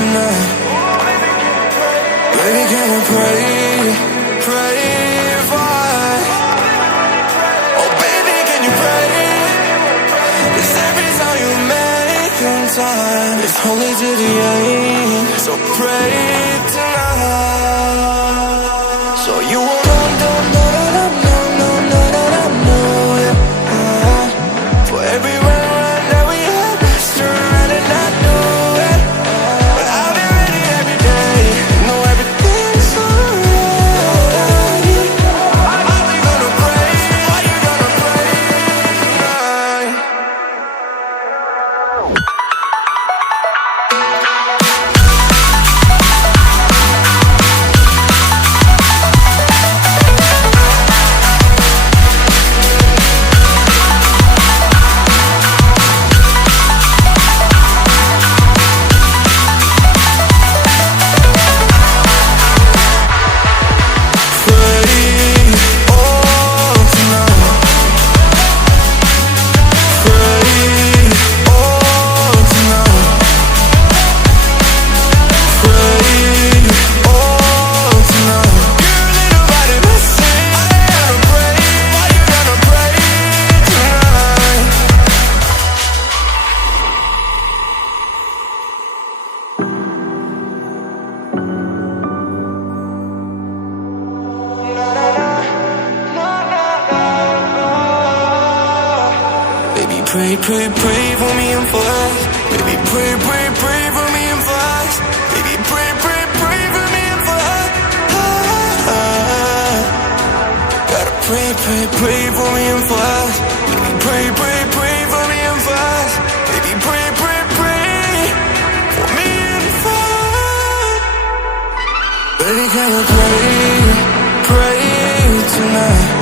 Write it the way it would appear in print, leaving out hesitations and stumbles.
tonight. Baby, can you pray for us? Oh baby, can you pray? 'Cause every time you make time, it's only to the end. So pray tonight. So you won't know, yeah. For every run that we had, restaurant and I know it. But I'll be ready every day. Know everything's alright. Are we gonna pray? Are you gonna pray tonight? Pray for me and for us. Baby, pray for me and for us. Baby, pray for me and for us. Gotta pray for me and for us. Baby, pray for me and for us. Baby, pray for me and for us. Baby, can you pray tonight?